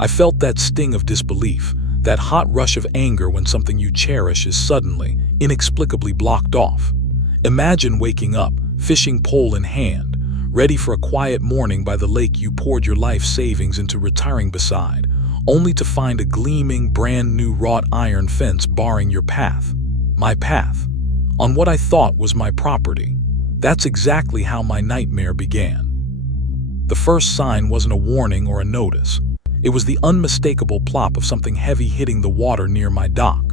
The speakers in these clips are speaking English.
I felt that sting of disbelief, that hot rush of anger when something you cherish is suddenly, inexplicably blocked off. Imagine waking up, fishing pole in hand, ready for a quiet morning by the lake you poured your life savings into retiring beside, only to find a gleaming, brand-new wrought iron fence barring your path. My path. On what I thought was my property. That's exactly how my nightmare began. The first sign wasn't a warning or a notice. It was the unmistakable plop of something heavy hitting the water near my dock.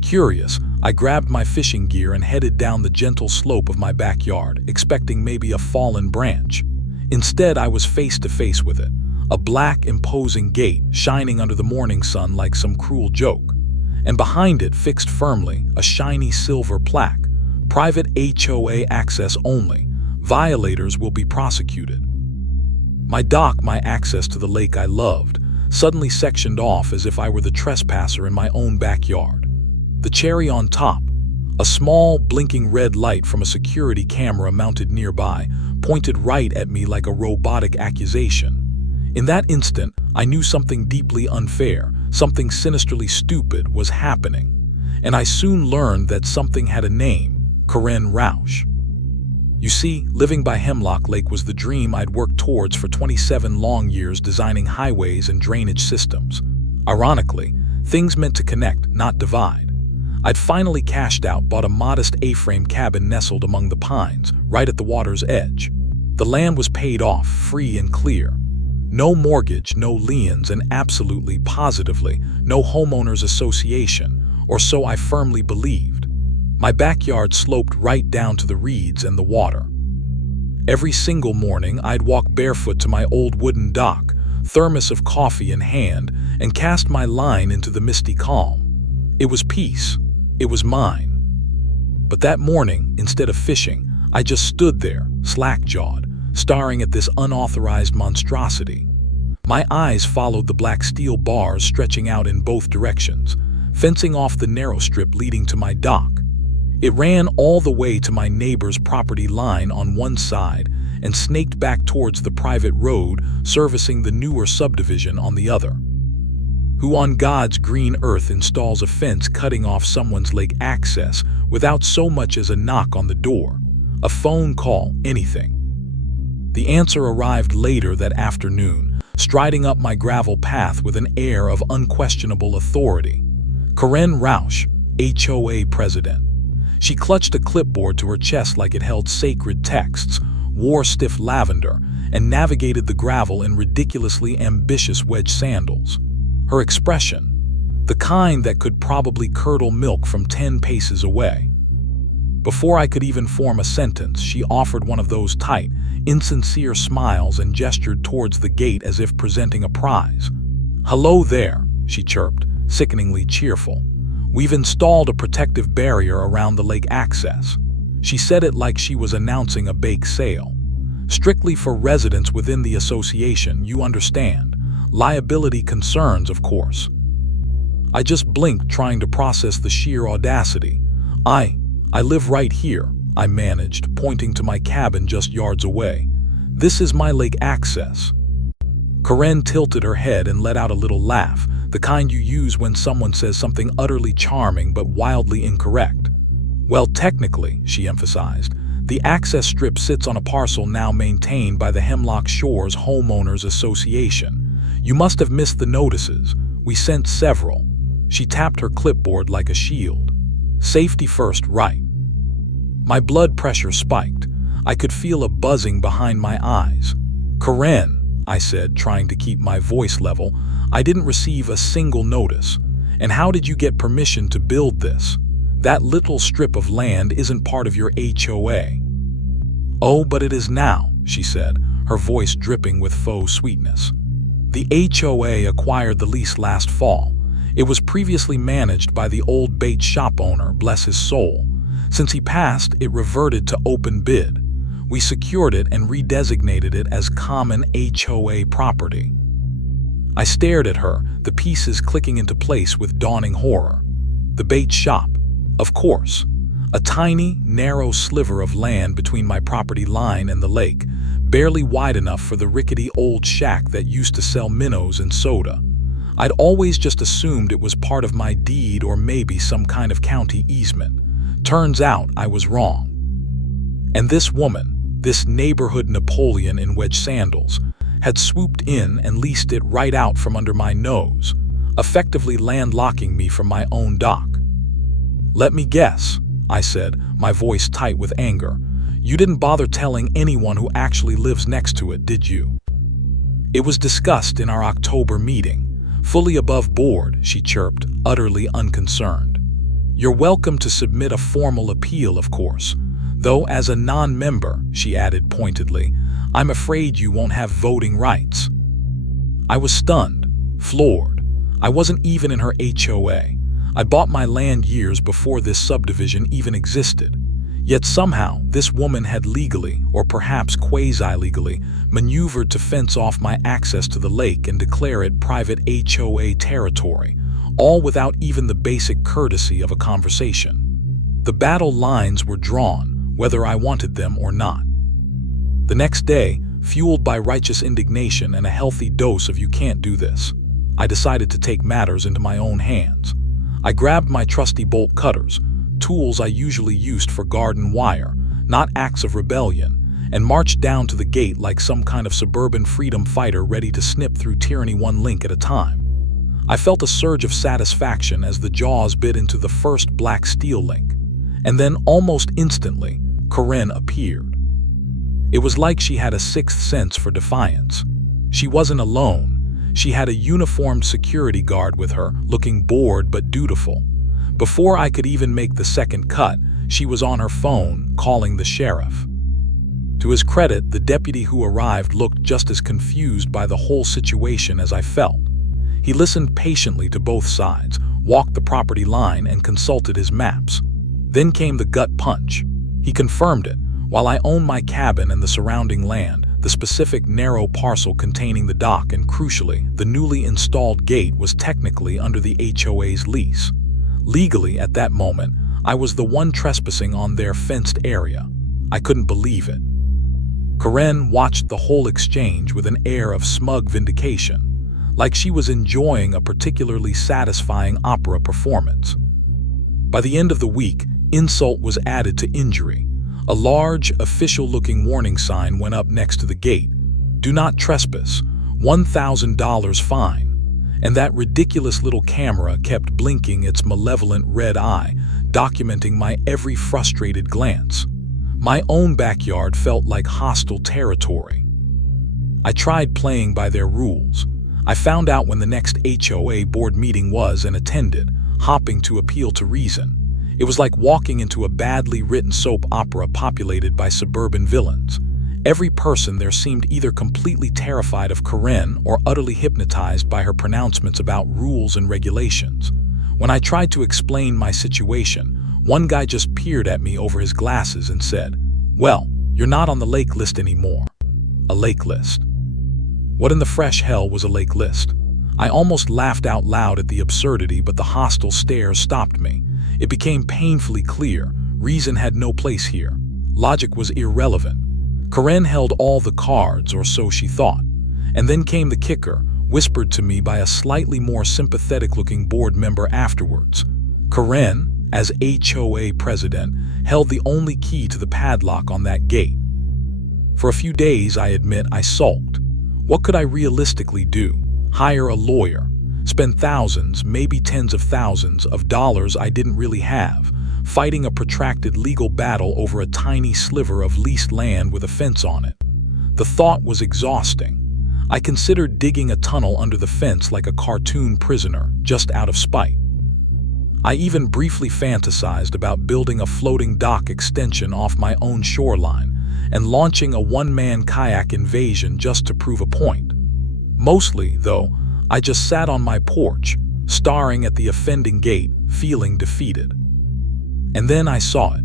Curious, I grabbed my fishing gear and headed down the gentle slope of my backyard, expecting maybe a fallen branch. Instead, I was face to face with it, a black, imposing gate shining under the morning sun like some cruel joke. And behind it, fixed firmly, a shiny silver plaque, "Private HOA access only. Violators will be prosecuted." My dock, my access to the lake I loved, suddenly sectioned off as if I were the trespasser in my own backyard. The cherry on top, a small, blinking red light from a security camera mounted nearby, pointed right at me like a robotic accusation. In that instant, I knew something deeply unfair, something sinisterly stupid was happening. And I soon learned that something had a name: Karen HOA. You see, living by Hemlock Lake was the dream I'd worked towards for 27 long years, designing highways and drainage systems. Ironically, things meant to connect, not divide. I'd finally cashed out, bought a modest A-frame cabin nestled among the pines, right at the water's edge. The land was paid off, free and clear. No mortgage, no liens, and absolutely, positively, no homeowners association, or so I firmly believed. My backyard sloped right down to the reeds and the water. Every single morning, I'd walk barefoot to my old wooden dock, thermos of coffee in hand, and cast my line into the misty calm. It was peace. It was mine. But that morning, instead of fishing, I just stood there, slack-jawed, staring at this unauthorized monstrosity. My eyes followed the black steel bars stretching out in both directions, fencing off the narrow strip leading to my dock. It ran all the way to my neighbor's property line on one side and snaked back towards the private road servicing the newer subdivision on the other. Who on God's green earth installs a fence cutting off someone's lake access without so much as a knock on the door, a phone call, anything? The answer arrived later that afternoon, striding up my gravel path with an air of unquestionable authority. Karen HOA, HOA president. She clutched a clipboard to her chest like it held sacred texts, wore stiff lavender, and navigated the gravel in ridiculously ambitious wedge sandals. Her expression, the kind that could probably curdle milk from 10 paces away. Before I could even form a sentence, she offered one of those tight, insincere smiles and gestured towards the gate as if presenting a prize. "Hello there," she chirped, sickeningly cheerful. "We've installed a protective barrier around the lake access." She said it like she was announcing a bake sale. "Strictly for residents within the association, you understand. Liability concerns, of course." I just blinked, trying to process the sheer audacity. I live right here," I managed, pointing to my cabin just yards away. "This is my lake access." Karen tilted her head and let out a little laugh, the kind you use when someone says something utterly charming but wildly incorrect. "Well, technically," she emphasized, "the access strip sits on a parcel now maintained by the Hemlock Shores Homeowners Association. You must have missed the notices. We sent several." She tapped her clipboard like a shield. "Safety first, right?" My blood pressure spiked. I could feel a buzzing behind my eyes. "Karen," I said, trying to keep my voice level, "I didn't receive a single notice. And how did you get permission to build this? That little strip of land isn't part of your HOA." "Oh, but it is now," she said, her voice dripping with faux sweetness. "The HOA acquired the lease last fall. It was previously managed by the old bait shop owner, bless his soul. Since he passed, it reverted to open bid. We secured it and redesignated it as common HOA property." I stared at her, the pieces clicking into place with dawning horror. The bait shop, of course. A tiny, narrow sliver of land between my property line and the lake, barely wide enough for the rickety old shack that used to sell minnows and soda. I'd always just assumed it was part of my deed or maybe some kind of county easement. Turns out I was wrong. And this woman, this neighborhood Napoleon in wedge sandals, had swooped in and leased it right out from under my nose, effectively landlocking me from my own dock. "Let me guess," I said, my voice tight with anger. "You didn't bother telling anyone who actually lives next to it, did you?" "It was discussed in our October meeting. Fully above board," she chirped, utterly unconcerned. "You're welcome to submit a formal appeal, of course. Though as a non-member," she added pointedly, "I'm afraid you won't have voting rights." I was stunned, floored. I wasn't even in her HOA. I bought my land years before this subdivision even existed. Yet somehow, this woman had legally, or perhaps quasi-legally, maneuvered to fence off my access to the lake and declare it private HOA territory, all without even the basic courtesy of a conversation. The battle lines were drawn, whether I wanted them or not. The next day, fueled by righteous indignation and a healthy dose of "you can't do this," I decided to take matters into my own hands. I grabbed my trusty bolt cutters, tools I usually used for garden wire, not acts of rebellion, and marched down to the gate like some kind of suburban freedom fighter ready to snip through tyranny one link at a time. I felt a surge of satisfaction as the jaws bit into the first black steel link, and then almost instantly, Karen appeared. It was like she had a sixth sense for defiance. She wasn't alone. She had a uniformed security guard with her, looking bored but dutiful. Before I could even make the second cut, she was on her phone, calling the sheriff. To his credit, the deputy who arrived looked just as confused by the whole situation as I felt. He listened patiently to both sides, walked the property line, and consulted his maps. Then came the gut punch. He confirmed it. While I owned my cabin and the surrounding land, the specific narrow parcel containing the dock and, crucially, the newly installed gate was technically under the HOA's lease. Legally, at that moment, I was the one trespassing on their fenced area. I couldn't believe it. Karen watched the whole exchange with an air of smug vindication, like she was enjoying a particularly satisfying opera performance. By the end of the week, insult was added to injury. A large, official-looking warning sign went up next to the gate. "Do not trespass, $1,000 fine." And that ridiculous little camera kept blinking its malevolent red eye, documenting my every frustrated glance. My own backyard felt like hostile territory. I tried playing by their rules. I found out when the next HOA board meeting was and attended, hopping to appeal to reason. It was like walking into a badly written soap opera populated by suburban villains. Every person there seemed either completely terrified of Karen or utterly hypnotized by her pronouncements about rules and regulations. When I tried to explain my situation, one guy just peered at me over his glasses and said, "Well, you're not on the lake list anymore." A lake list. What in the fresh hell was a lake list? I almost laughed out loud at the absurdity, but the hostile stare stopped me. It became painfully clear. Reason had no place here. Logic was irrelevant. Karen held all the cards, or so she thought. And then came the kicker, whispered to me by a slightly more sympathetic-looking board member afterwards. Karen, as HOA president, held the only key to the padlock on that gate. For a few days, I admit, I sulked. What could I realistically do? Hire a lawyer? Spend thousands, maybe tens of thousands of dollars I didn't really have, fighting a protracted legal battle over a tiny sliver of leased land with a fence on it. The thought was exhausting. I considered digging a tunnel under the fence like a cartoon prisoner, just out of spite. I even briefly fantasized about building a floating dock extension off my own shoreline and launching a one-man kayak invasion just to prove a point. Mostly, though, I just sat on my porch, staring at the offending gate, feeling defeated. And then I saw it.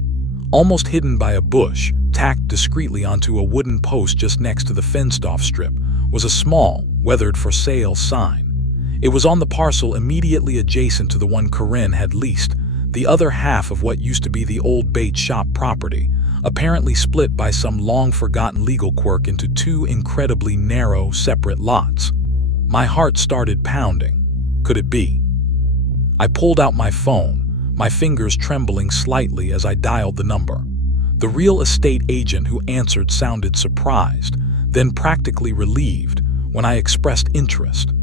Almost hidden by a bush, tacked discreetly onto a wooden post just next to the fenced-off strip, was a small, weathered for sale sign. It was on the parcel immediately adjacent to the one Karen had leased, the other half of what used to be the old bait shop property, apparently split by some long-forgotten legal quirk into two incredibly narrow, separate lots. My heart started pounding. Could it be? I pulled out my phone, my fingers trembling slightly as I dialed the number. The real estate agent who answered sounded surprised, then practically relieved when I expressed interest.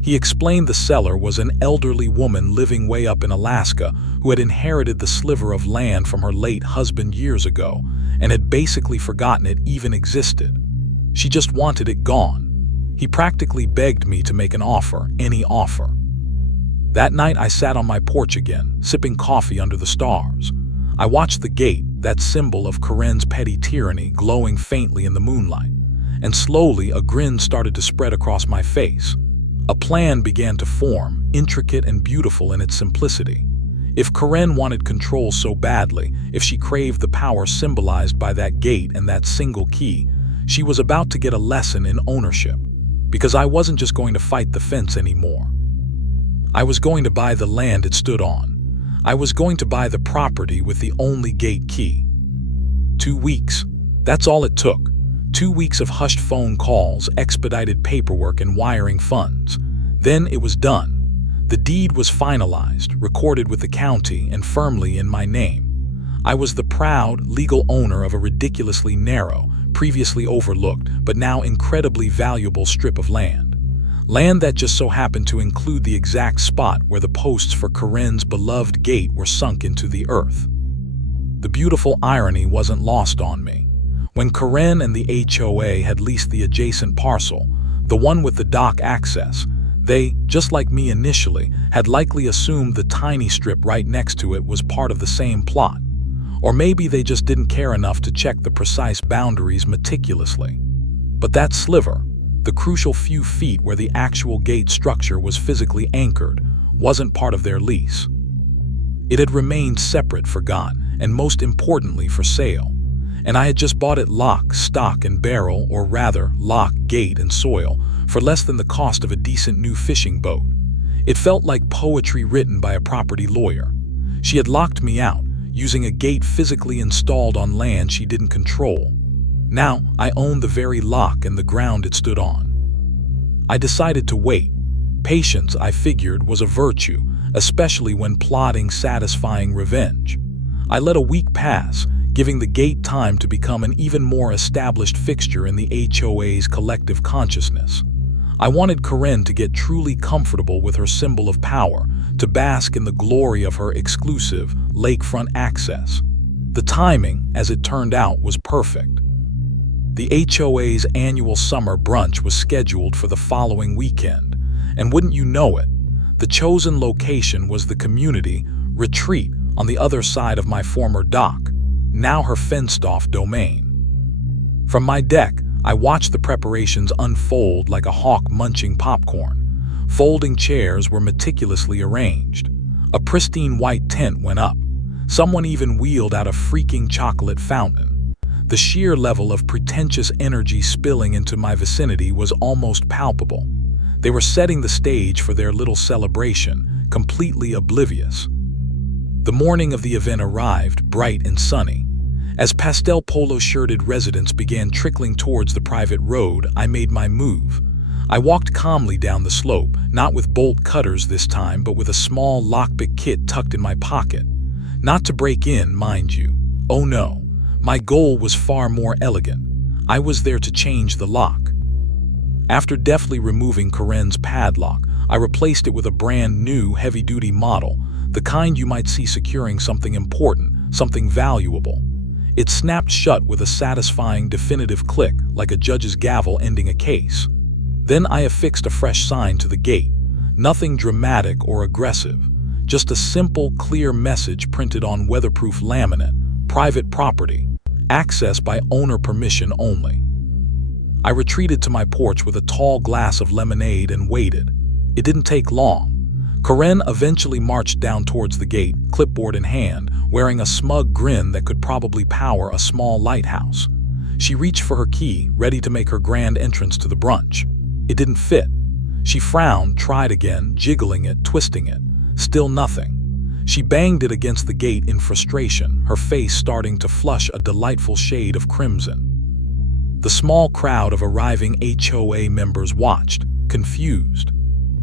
He explained the seller was an elderly woman living way up in Alaska who had inherited the sliver of land from her late husband years ago and had basically forgotten it even existed. She just wanted it gone. He practically begged me to make an offer, any offer. That night I sat on my porch again, sipping coffee under the stars. I watched the gate, that symbol of Karen's petty tyranny, glowing faintly in the moonlight, and slowly a grin started to spread across my face. A plan began to form, intricate and beautiful in its simplicity. If Karen wanted control so badly, if she craved the power symbolized by that gate and that single key, she was about to get a lesson in ownership. Because I wasn't just going to fight the fence anymore. I was going to buy the land it stood on. I was going to buy the property with the only gate key. 2 weeks. That's all it took. 2 weeks of hushed phone calls, expedited paperwork, and wiring funds. Then it was done. The deed was finalized, recorded with the county, and firmly in my name. I was the proud, legal owner of a ridiculously narrow, previously overlooked, but now incredibly valuable strip of land. Land that just so happened to include the exact spot where the posts for Karen's beloved gate were sunk into the earth. The beautiful irony wasn't lost on me. When Karen and the HOA had leased the adjacent parcel, the one with the dock access, they, just like me initially, had likely assumed the tiny strip right next to it was part of the same plot. Or maybe they just didn't care enough to check the precise boundaries meticulously. But that sliver, the crucial few feet where the actual gate structure was physically anchored, wasn't part of their lease. It had remained separate, forgotten, and most importantly for sale. And I had just bought it lock, stock, and barrel, or rather, lock, gate, and soil, for less than the cost of a decent new fishing boat. It felt like poetry written by a property lawyer. She had locked me out, using a gate physically installed on land she didn't control. Now, I owned the very lock and the ground it stood on. I decided to wait. Patience, I figured, was a virtue, especially when plotting satisfying revenge. I let a week pass, giving the gate time to become an even more established fixture in the HOA's collective consciousness. I wanted Karen to get truly comfortable with her symbol of power, to bask in the glory of her exclusive lakefront access. The timing, as it turned out, was perfect. The HOA's annual summer brunch was scheduled for the following weekend, and wouldn't you know it, the chosen location was the community retreat on the other side of my former dock, now her fenced-off domain. From my deck, I watched the preparations unfold like a hawk munching popcorn. Folding chairs were meticulously arranged. A pristine white tent went up. Someone even wheeled out a freaking chocolate fountain. The sheer level of pretentious energy spilling into my vicinity was almost palpable. They were setting the stage for their little celebration, completely oblivious. The morning of the event arrived, bright and sunny. As pastel polo-shirted residents began trickling towards the private road, I made my move. I walked calmly down the slope, not with bolt cutters this time, but with a small lockpick kit tucked in my pocket. Not to break in, mind you. Oh no. My goal was far more elegant. I was there to change the lock. After deftly removing Karen's padlock, I replaced it with a brand new heavy-duty model, the kind you might see securing something important, something valuable. It snapped shut with a satisfying, definitive click, like a judge's gavel ending a case. Then I affixed a fresh sign to the gate. Nothing dramatic or aggressive, just a simple, clear message printed on weatherproof laminate: private property, access by owner permission only. I retreated to my porch with a tall glass of lemonade and waited. It didn't take long. Karen eventually marched down towards the gate, clipboard in hand, wearing a smug grin that could probably power a small lighthouse. She reached for her key, ready to make her grand entrance to the brunch. It didn't fit. She frowned, tried again, jiggling it, twisting it. Still nothing. She banged it against the gate in frustration, her face starting to flush a delightful shade of crimson. The small crowd of arriving HOA members watched, confused.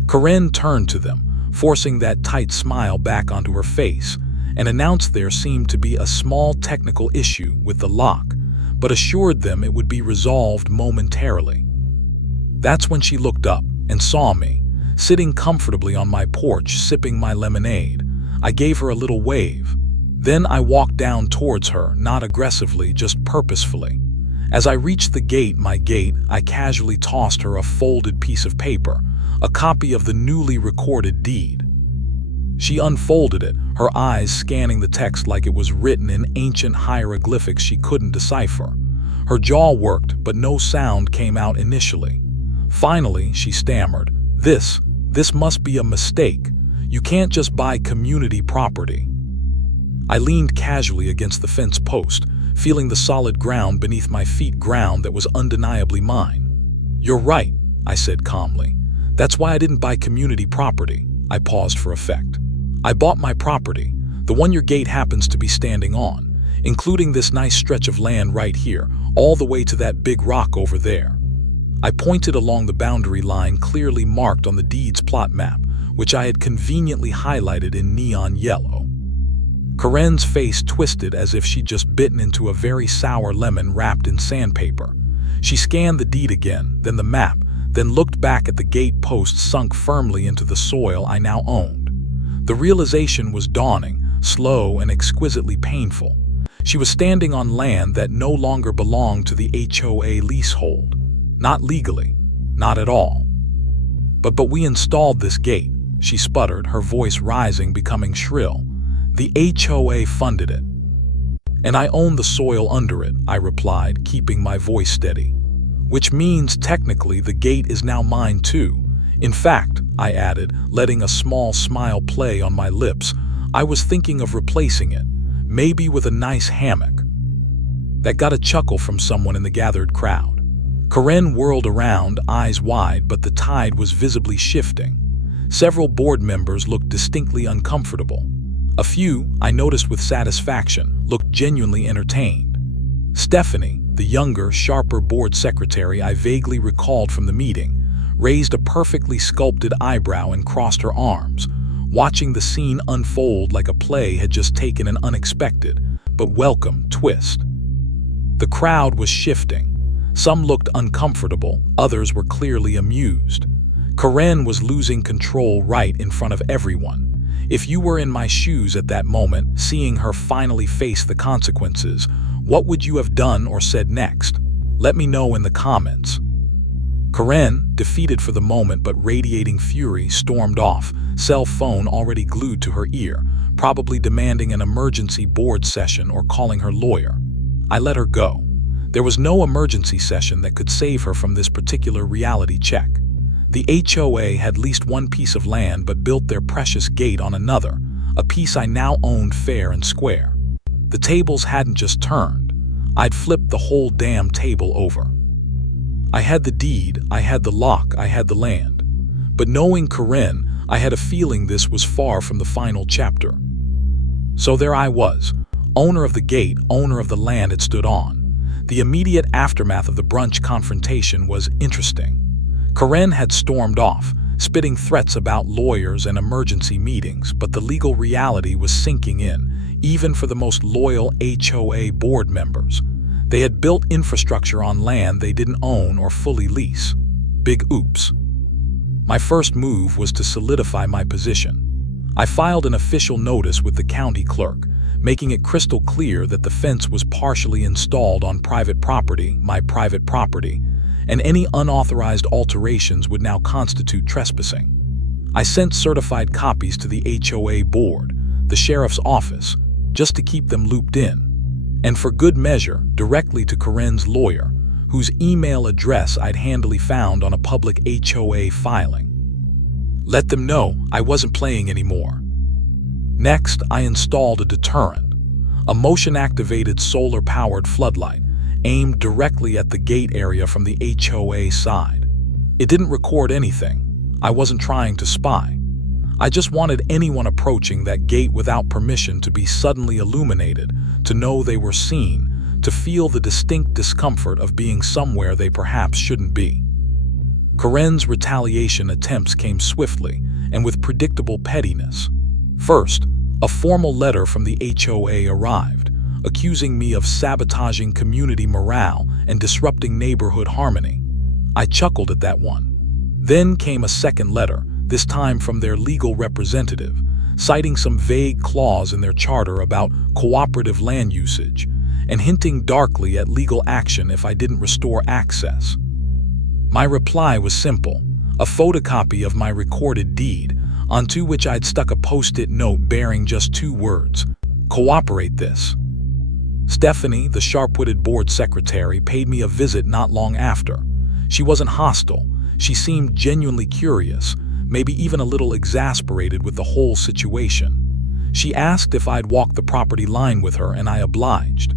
Karen turned to them, forcing that tight smile back onto her face, and announced there seemed to be a small technical issue with the lock, but assured them it would be resolved momentarily. That's when she looked up and saw me, sitting comfortably on my porch sipping my lemonade. I gave her a little wave. Then I walked down towards her, not aggressively, just purposefully. As I reached the gate, I casually tossed her a folded piece of paper, a copy of the newly recorded deed. She unfolded it, her eyes scanning the text like it was written in ancient hieroglyphics she couldn't decipher. Her jaw worked, but no sound came out initially. Finally, she stammered, This must be a mistake. You can't just buy community property." I leaned casually against the fence post, feeling the solid ground beneath my feet, ground that was undeniably mine. "You're right," I said calmly. "That's why I didn't buy community property." I paused for effect. "I bought my property, the one your gate happens to be standing on, including this nice stretch of land right here, all the way to that big rock over there." I pointed along the boundary line clearly marked on the deed's plot map, which I had conveniently highlighted in neon yellow. Karen's face twisted as if she'd just bitten into a very sour lemon wrapped in sandpaper. She scanned the deed again, then the map, then looked back at the gate post sunk firmly into the soil I now owned. The realization was dawning, slow and exquisitely painful. She was standing on land that no longer belonged to the HOA leasehold. Not legally, not at all. But we installed this gate," she sputtered, her voice rising, becoming shrill. "The HOA funded it. And I own the soil under it," I replied, keeping my voice steady. "Which means technically the gate is now mine too. In fact," I added, letting a small smile play on my lips, "I was thinking of replacing it, maybe with a nice hammock." That got a chuckle from someone in the gathered crowd. Karen whirled around, eyes wide, but the tide was visibly shifting. Several board members looked distinctly uncomfortable. A few, I noticed with satisfaction, looked genuinely entertained. Stephanie, the younger, sharper board secretary I vaguely recalled from the meeting, raised a perfectly sculpted eyebrow and crossed her arms, watching the scene unfold like a play had just taken an unexpected, but welcome, twist. The crowd was shifting. Some looked uncomfortable, others were clearly amused. Karen was losing control right in front of everyone. If you were in my shoes at that moment, seeing her finally face the consequences, what would you have done or said next? Let me know in the comments. Karen, defeated for the moment but radiating fury, stormed off, cell phone already glued to her ear, probably demanding an emergency board session or calling her lawyer. I let her go. There was no emergency session that could save her from this particular reality check. The HOA had leased one piece of land but built their precious gate on another, a piece I now owned fair and square. The tables hadn't just turned. I'd flipped the whole damn table over. I had the deed, I had the lock, I had the land. But knowing Karen, I had a feeling this was far from the final chapter. So there I was, owner of the gate, owner of the land it stood on. The immediate aftermath of the brunch confrontation was interesting. Karen had stormed off, spitting threats about lawyers and emergency meetings, but the legal reality was sinking in, even for the most loyal HOA board members. They had built infrastructure on land they didn't own or fully lease. Big oops. My first move was to solidify my position. I filed an official notice with the county clerk, making it crystal clear that the fence was partially installed on private property, my private property, and any unauthorized alterations would now constitute trespassing. I sent certified copies to the HOA board, the sheriff's office, just to keep them looped in, and for good measure, directly to Karen's lawyer, whose email address I'd handily found on a public HOA filing. Let them know I wasn't playing anymore. Next, I installed a deterrent, a motion-activated solar-powered floodlight aimed directly at the gate area from the HOA side. It didn't record anything. I wasn't trying to spy. I just wanted anyone approaching that gate without permission to be suddenly illuminated, to know they were seen, to feel the distinct discomfort of being somewhere they perhaps shouldn't be. Karen's retaliation attempts came swiftly, and with predictable pettiness. First, a formal letter from the HOA arrived, accusing me of sabotaging community morale and disrupting neighborhood harmony. I chuckled at that one. Then came a second letter, this time from their legal representative, citing some vague clause in their charter about cooperative land usage, and hinting darkly at legal action if I didn't restore access. My reply was simple, a photocopy of my recorded deed, onto which I'd stuck a post-it note bearing just 2 words: cooperate this. Stephanie, the sharp-witted board secretary, paid me a visit not long after. She wasn't hostile. She seemed genuinely curious, maybe even a little exasperated with the whole situation. She asked if I'd walk the property line with her, and I obliged.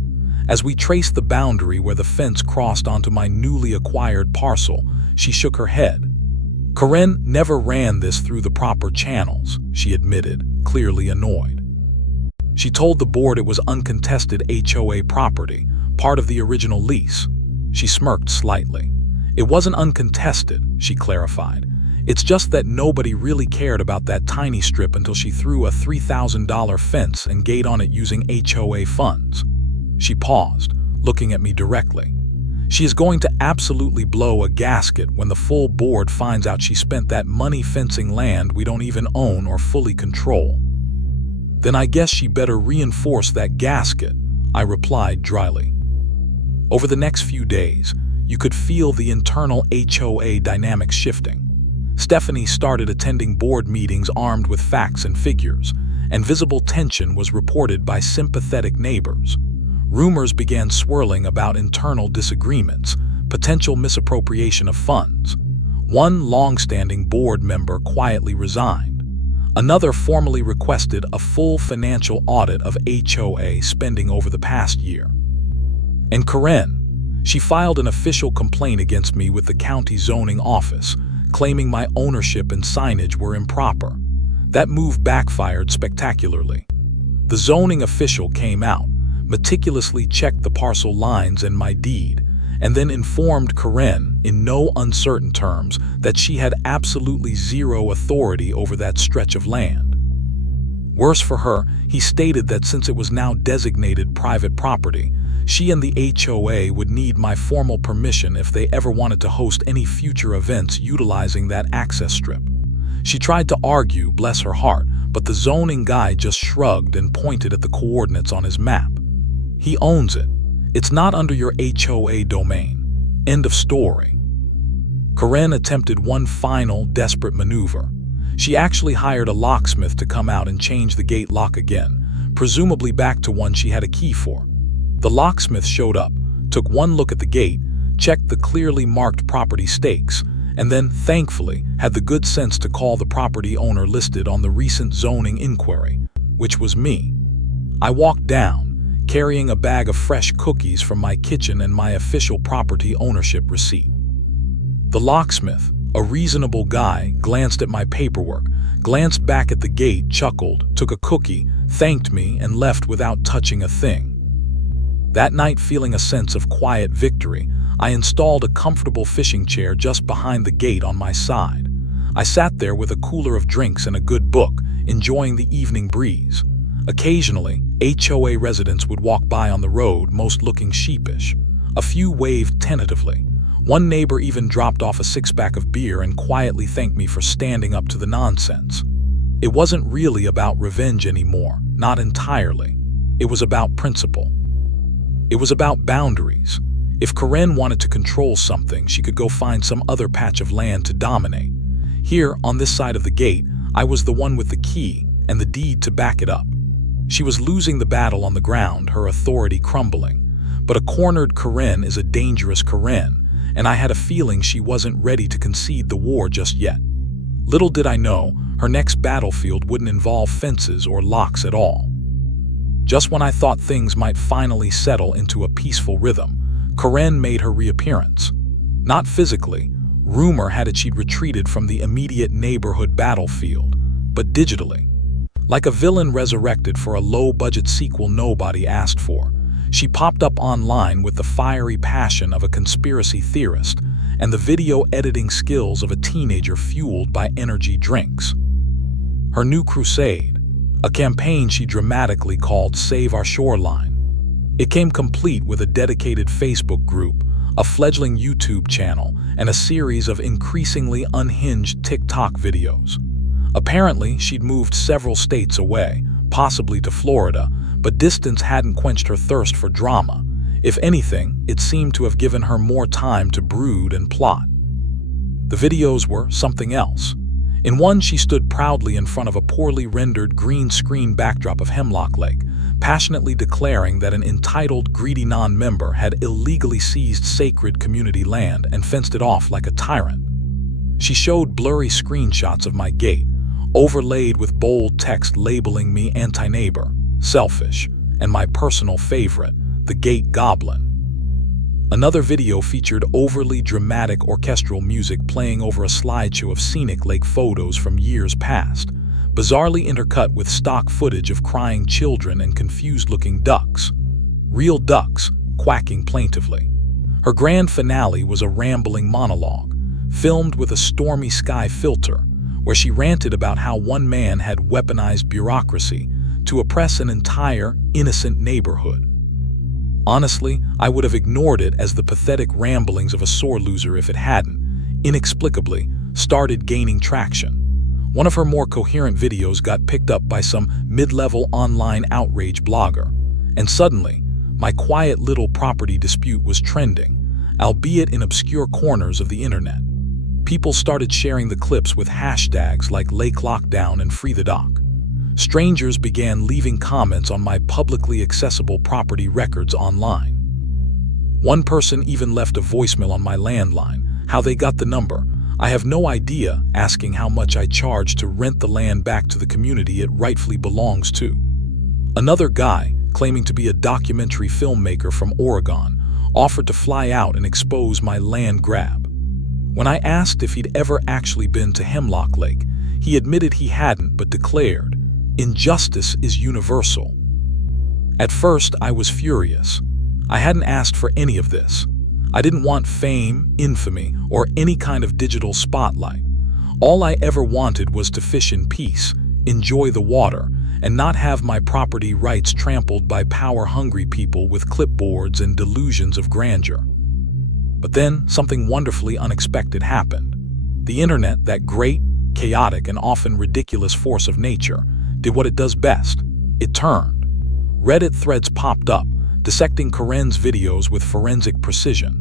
As we traced the boundary where the fence crossed onto my newly acquired parcel, she shook her head. Karen never ran this through the proper channels, she admitted, clearly annoyed. She told the board it was uncontested HOA property, part of the original lease. She smirked slightly. It wasn't uncontested, she clarified. It's just that nobody really cared about that tiny strip until she threw a $3,000 fence and gate on it using HOA funds. She paused, looking at me directly. She is going to absolutely blow a gasket when the full board finds out she spent that money fencing land we don't even own or fully control. Then I guess she better reinforce that gasket, I replied dryly. Over the next few days, you could feel the internal HOA dynamics shifting. Stephanie started attending board meetings armed with facts and figures, and visible tension was reported by sympathetic neighbors. Rumors began swirling about internal disagreements, potential misappropriation of funds. One long-standing board member quietly resigned. Another formally requested a full financial audit of HOA spending over the past year. And Karen, she filed an official complaint against me with the county zoning office, claiming my ownership and signage were improper. That move backfired spectacularly. The zoning official came out, meticulously checked the parcel lines and my deed, and then informed Karen in no uncertain terms that she had absolutely zero authority over that stretch of land. Worse for her, he stated that since it was now designated private property, she and the HOA would need my formal permission if they ever wanted to host any future events utilizing that access strip. She tried to argue, bless her heart, but the zoning guy just shrugged and pointed at the coordinates on his map. He owns it. It's not under your HOA domain. End of story. Karen attempted one final, desperate maneuver. She actually hired a locksmith to come out and change the gate lock again, presumably back to one she had a key for. The locksmith showed up, took one look at the gate, checked the clearly marked property stakes, and then, thankfully, had the good sense to call the property owner listed on the recent zoning inquiry, which was me. I walked down, carrying a bag of fresh cookies from my kitchen and my official property ownership receipt. The locksmith, a reasonable guy, glanced at my paperwork, glanced back at the gate, chuckled, took a cookie, thanked me, and left without touching a thing. That night, feeling a sense of quiet victory, I installed a comfortable fishing chair just behind the gate on my side. I sat there with a cooler of drinks and a good book, enjoying the evening breeze. Occasionally, HOA residents would walk by on the road, most looking sheepish. A few waved tentatively. One neighbor even dropped off a 6-pack of beer and quietly thanked me for standing up to the nonsense. It wasn't really about revenge anymore, not entirely. It was about principle. It was about boundaries. If Karen wanted to control something, she could go find some other patch of land to dominate. Here, on this side of the gate, I was the one with the key and the deed to back it up. She was losing the battle on the ground, her authority crumbling. But a cornered Karen is a dangerous Karen, and I had a feeling she wasn't ready to concede the war just yet. Little did I know, her next battlefield wouldn't involve fences or locks at all. Just when I thought things might finally settle into a peaceful rhythm, Karen made her reappearance. Not physically, rumor had it she'd retreated from the immediate neighborhood battlefield, but digitally. Like a villain resurrected for a low-budget sequel nobody asked for, she popped up online with the fiery passion of a conspiracy theorist and the video editing skills of a teenager fueled by energy drinks. Her new crusade, a campaign she dramatically called Save Our Shoreline. It came complete with a dedicated Facebook group, a fledgling YouTube channel, and a series of increasingly unhinged TikTok videos. Apparently, she'd moved several states away, possibly to Florida, but distance hadn't quenched her thirst for drama. If anything, it seemed to have given her more time to brood and plot. The videos were something else. In one, she stood proudly in front of a poorly rendered green screen backdrop of Hemlock Lake, passionately declaring that an entitled, greedy non-member had illegally seized sacred community land and fenced it off like a tyrant. She showed blurry screenshots of my gate, overlaid with bold text labeling me anti-neighbor, selfish, and my personal favorite, the gate goblin. Another video featured overly dramatic orchestral music playing over a slideshow of scenic lake photos from years past, bizarrely intercut with stock footage of crying children and confused-looking ducks. Real ducks, quacking plaintively. Her grand finale was a rambling monologue, filmed with a stormy sky filter, where she ranted about how one man had weaponized bureaucracy to oppress an entire, innocent neighborhood. Honestly, I would have ignored it as the pathetic ramblings of a sore loser if it hadn't, inexplicably, started gaining traction. One of her more coherent videos got picked up by some mid-level online outrage blogger, and suddenly, my quiet little property dispute was trending, albeit in obscure corners of the internet. People started sharing the clips with hashtags like Lake Lockdown and Free the Dock. Strangers began leaving comments on my publicly accessible property records online. One person even left a voicemail on my landline. How they got the number, I have no idea, asking how much I charge to rent the land back to the community it rightfully belongs to. Another guy, claiming to be a documentary filmmaker from Oregon, offered to fly out and expose my land grab. When I asked if he'd ever actually been to Hemlock Lake, he admitted he hadn't but declared, "Injustice is universal." At first, I was furious. I hadn't asked for any of this. I didn't want fame, infamy, or any kind of digital spotlight. All I ever wanted was to fish in peace, enjoy the water, and not have my property rights trampled by power-hungry people with clipboards and delusions of grandeur. But then, something wonderfully unexpected happened. The internet, that great, chaotic, and often ridiculous force of nature, did what it does best. It turned. Reddit threads popped up, dissecting Karen's videos with forensic precision.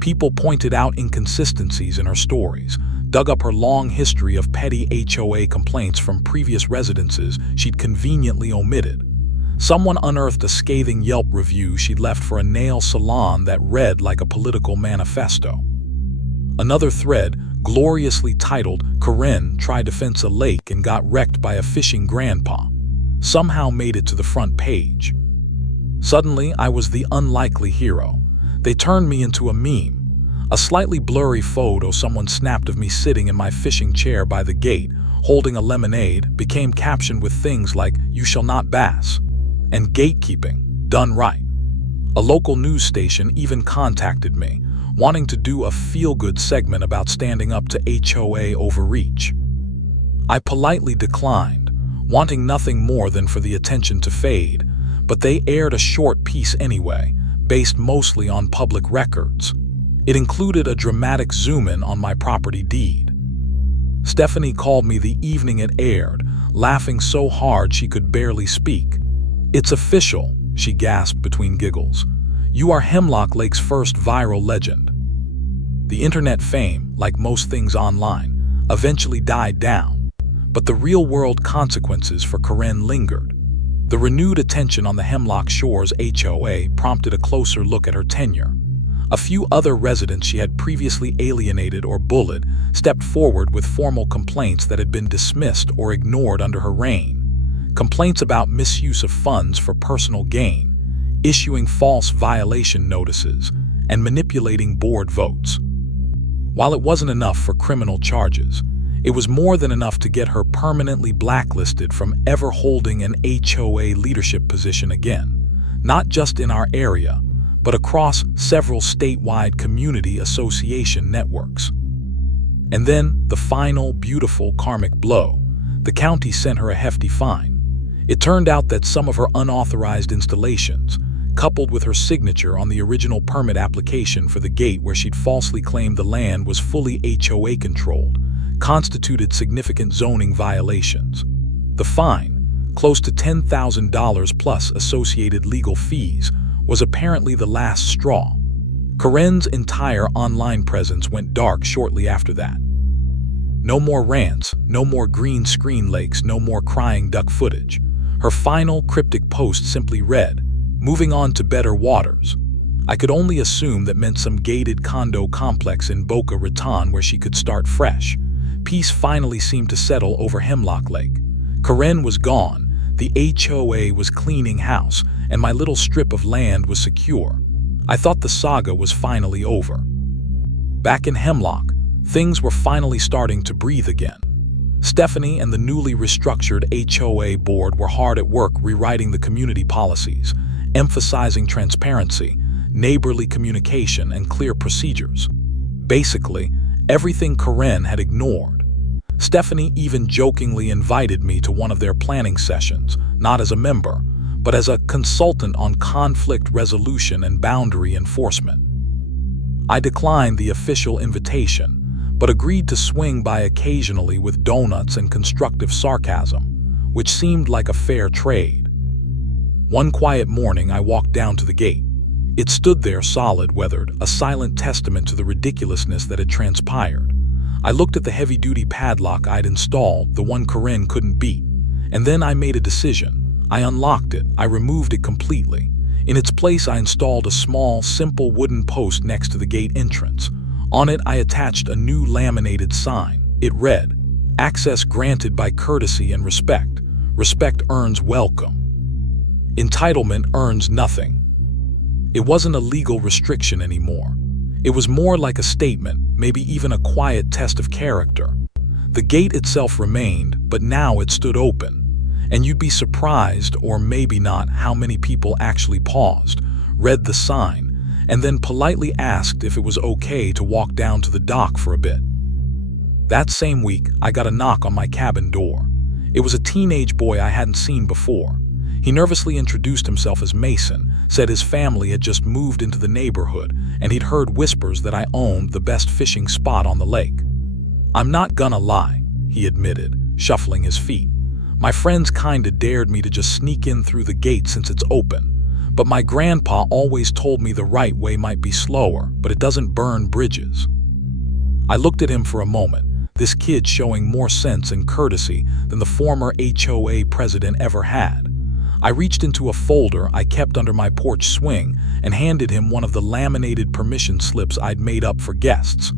People pointed out inconsistencies in her stories, dug up her long history of petty HOA complaints from previous residences she'd conveniently omitted. Someone unearthed a scathing Yelp review she'd left for a nail salon that read like a political manifesto. Another thread, gloriously titled, "Karen Tried to Fence a Lake and Got Wrecked by a Fishing Grandpa," somehow made it to the front page. Suddenly, I was the unlikely hero. They turned me into a meme. A slightly blurry photo someone snapped of me sitting in my fishing chair by the gate, holding a lemonade, became captioned with things like, "You shall not bass," and "Gatekeeping, done right." A local news station even contacted me, wanting to do a feel-good segment about standing up to HOA overreach. I politely declined, wanting nothing more than for the attention to fade, but they aired a short piece anyway, based mostly on public records. It included a dramatic zoom-in on my property deed. Stephanie called me the evening it aired, laughing so hard she could barely speak. "It's official," she gasped between giggles. "You are Hemlock Lake's first viral legend." The internet fame, like most things online, eventually died down, but the real-world consequences for Karen lingered. The renewed attention on the Hemlock Shores HOA prompted a closer look at her tenure. A few other residents she had previously alienated or bullied stepped forward with formal complaints that had been dismissed or ignored under her reign. Complaints about misuse of funds for personal gain, issuing false violation notices, and manipulating board votes. While it wasn't enough for criminal charges, it was more than enough to get her permanently blacklisted from ever holding an HOA leadership position again, not just in our area, but across several statewide community association networks. And then, the final beautiful karmic blow. The county sent her a hefty fine. It turned out that some of her unauthorized installations, coupled with her signature on the original permit application for the gate where she'd falsely claimed the land was fully HOA controlled, constituted significant zoning violations. The fine, close to $10,000 plus associated legal fees, was apparently the last straw. Karen's entire online presence went dark shortly after that. No more rants, no more green screen lakes, no more crying duck footage. Her final cryptic post simply read, "Moving on to better waters." I could only assume that meant some gated condo complex in Boca Raton where she could start fresh. Peace finally seemed to settle over Hemlock Lake. Karen was gone, the HOA was cleaning house, and my little strip of land was secure. I thought the saga was finally over. Back in Hemlock, things were finally starting to breathe again. Stephanie and the newly restructured HOA board were hard at work rewriting the community policies, emphasizing transparency, neighborly communication, and clear procedures. Basically, everything Karen had ignored. Stephanie even jokingly invited me to one of their planning sessions, not as a member, but as a consultant on conflict resolution and boundary enforcement. I declined the official invitation, but agreed to swing by occasionally with donuts and constructive sarcasm, which seemed like a fair trade. One quiet morning, I walked down to the gate. It stood there solid, weathered, a silent testament to the ridiculousness that had transpired. I looked at the heavy-duty padlock I'd installed, the one Karen couldn't beat, and then I made a decision. I unlocked it, I removed it completely. In its place, I installed a small, simple wooden post next to the gate entrance. On it, I attached a new laminated sign. It read, "Access granted by courtesy and respect. Respect earns welcome. Entitlement earns nothing." It wasn't a legal restriction anymore. It was more like a statement, maybe even a quiet test of character. The gate itself remained, but now it stood open. And you'd be surprised, or maybe not, how many people actually paused, read the sign, and then politely asked if it was okay to walk down to the dock for a bit. That same week, I got a knock on my cabin door. It was a teenage boy I hadn't seen before. He nervously introduced himself as Mason, said his family had just moved into the neighborhood, and he'd heard whispers that I owned the best fishing spot on the lake. "I'm not gonna lie," he admitted, shuffling his feet. "My friends kinda dared me to just sneak in through the gate since it's open. But my grandpa always told me the right way might be slower, but it doesn't burn bridges." I looked at him for a moment, this kid showing more sense and courtesy than the former HOA president ever had. I reached into a folder I kept under my porch swing and handed him one of the laminated permission slips I'd made up for guests.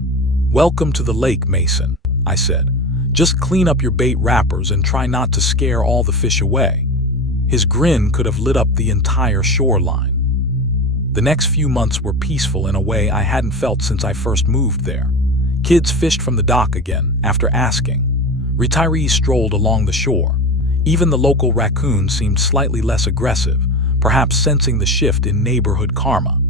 "Welcome to the lake, Mason," I said. "Just clean up your bait wrappers and try not to scare all the fish away." His grin could have lit up the entire shoreline. The next few months were peaceful in a way I hadn't felt since I first moved there. Kids fished from the dock again, after asking. Retirees strolled along the shore. Even the local raccoons seemed slightly less aggressive, perhaps sensing the shift in neighborhood karma.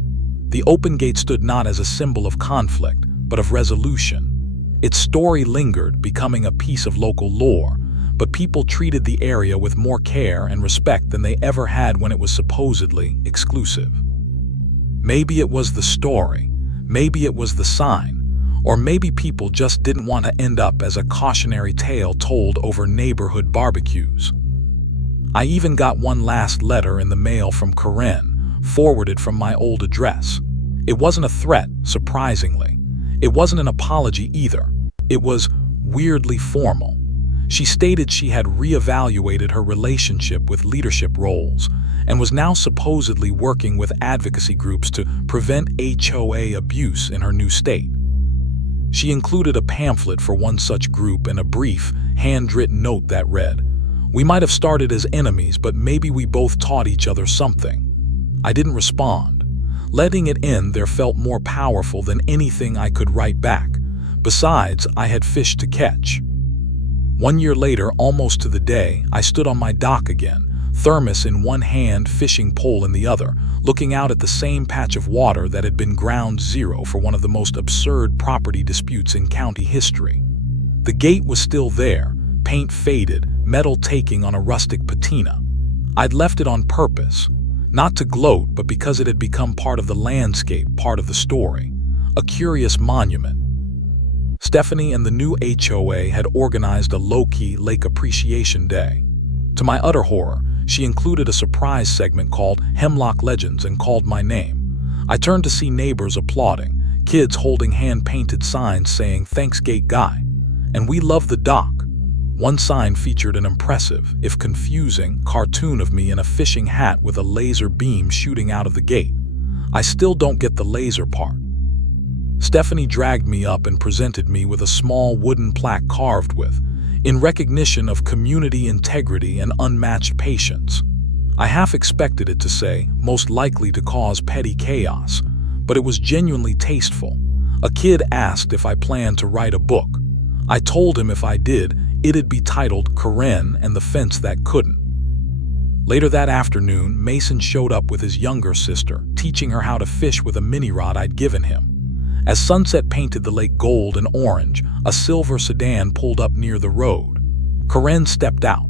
The open gate stood not as a symbol of conflict, but of resolution. Its story lingered, becoming a piece of local lore, but people treated the area with more care and respect than they ever had when it was supposedly exclusive. Maybe it was the story, maybe it was the sign, or maybe people just didn't want to end up as a cautionary tale told over neighborhood barbecues. I even got one last letter in the mail from Karen, forwarded from my old address. It wasn't a threat, surprisingly. It wasn't an apology either. It was weirdly formal. She stated she had reevaluated her relationship with leadership roles and was now supposedly working with advocacy groups to prevent HOA abuse in her new state. She included a pamphlet for one such group and a brief, handwritten note that read, "We might have started as enemies, but maybe we both taught each other something." I didn't respond. Letting it end there felt more powerful than anything I could write back. Besides, I had fish to catch. 1 year later, almost to the day, I stood on my dock again, thermos in one hand, fishing pole in the other, looking out at the same patch of water that had been ground zero for one of the most absurd property disputes in county history. The gate was still there, paint faded, metal taking on a rustic patina. I'd left it on purpose, not to gloat, but because it had become part of the landscape, part of the story, a curious monument. Stephanie and the new HOA had organized a low-key lake appreciation day. To my utter horror, she included a surprise segment called Hemlock Legends and called my name. I turned to see neighbors applauding, kids holding hand-painted signs saying, "Thanks, Gate Guy," and "We love the dock." One sign featured an impressive, if confusing, cartoon of me in a fishing hat with a laser beam shooting out of the gate. I still don't get the laser part. Stephanie dragged me up and presented me with a small wooden plaque carved with, "In recognition of community integrity and unmatched patience." I half expected it to say, "Most likely to cause petty chaos," but it was genuinely tasteful. A kid asked if I planned to write a book. I told him if I did, it'd be titled Karen and the Fence That Couldn't. Later that afternoon, Mason showed up with his younger sister, teaching her how to fish with a mini rod I'd given him. As sunset painted the lake gold and orange, a silver sedan pulled up near the road. Karen stepped out.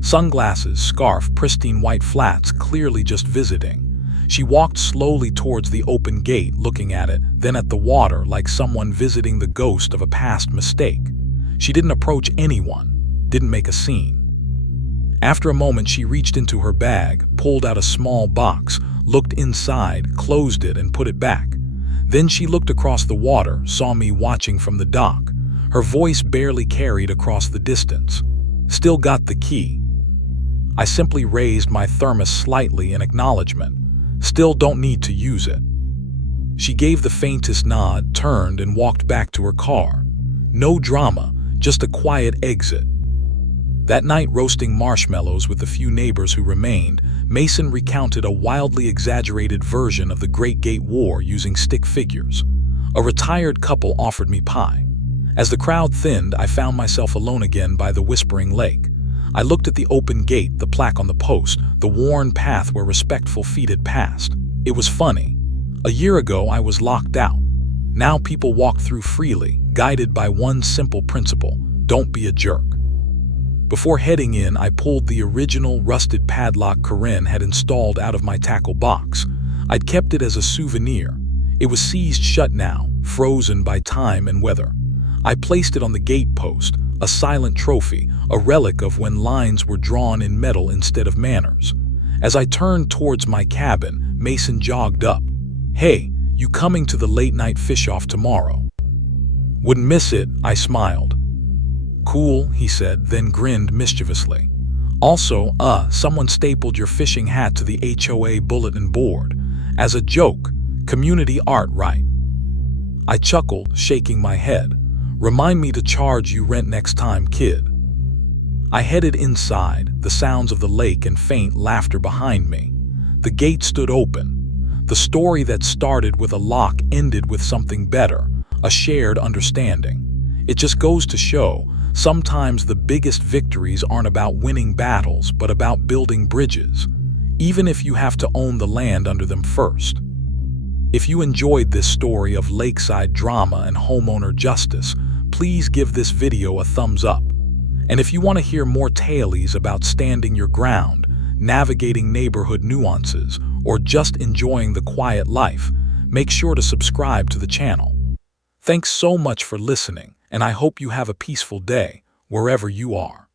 Sunglasses, scarf, pristine white flats, clearly just visiting. She walked slowly towards the open gate, looking at it, then at the water like someone visiting the ghost of a past mistake. She didn't approach anyone, didn't make a scene. After a moment, she reached into her bag, pulled out a small box, looked inside, closed it, and put it back. Then she looked across the water, saw me watching from the dock. Her voice barely carried across the distance. "Still got the key?" I simply raised my thermos slightly in acknowledgement. "Still don't need to use it." She gave the faintest nod, turned, and walked back to her car. No drama, just a quiet exit. That night, roasting marshmallows with the few neighbors who remained, Mason recounted a wildly exaggerated version of the Great Gate War using stick figures. A retired couple offered me pie. As the crowd thinned, I found myself alone again by the Whispering Lake. I looked at the open gate, the plaque on the post, the worn path where respectful feet had passed. It was funny. A year ago, I was locked out. Now people walk through freely, guided by one simple principle: don't be a jerk. Before heading in, I pulled the original rusted padlock Karen had installed out of my tackle box. I'd kept it as a souvenir. It was seized shut now, frozen by time and weather. I placed it on the gate post, a silent trophy, a relic of when lines were drawn in metal instead of manners. As I turned towards my cabin, Mason jogged up. "Hey, you coming to the late-night fish-off tomorrow?" "Wouldn't miss it," I smiled. "Cool," he said, then grinned mischievously. "Also, someone stapled your fishing hat to the HOA bulletin board. As a joke, community art, right?" I chuckled, shaking my head. "Remind me to charge you rent next time, kid." I headed inside, the sounds of the lake and faint laughter behind me. The gate stood open. The story that started with a lock ended with something better, a shared understanding. It just goes to show, sometimes the biggest victories aren't about winning battles, but about building bridges, even if you have to own the land under them first. If you enjoyed this story of lakeside drama and homeowner justice, please give this video a thumbs up. And if you want to hear more tales about standing your ground, navigating neighborhood nuances, or just enjoying the quiet life, make sure to subscribe to the channel. Thanks so much for listening, and I hope you have a peaceful day, wherever you are.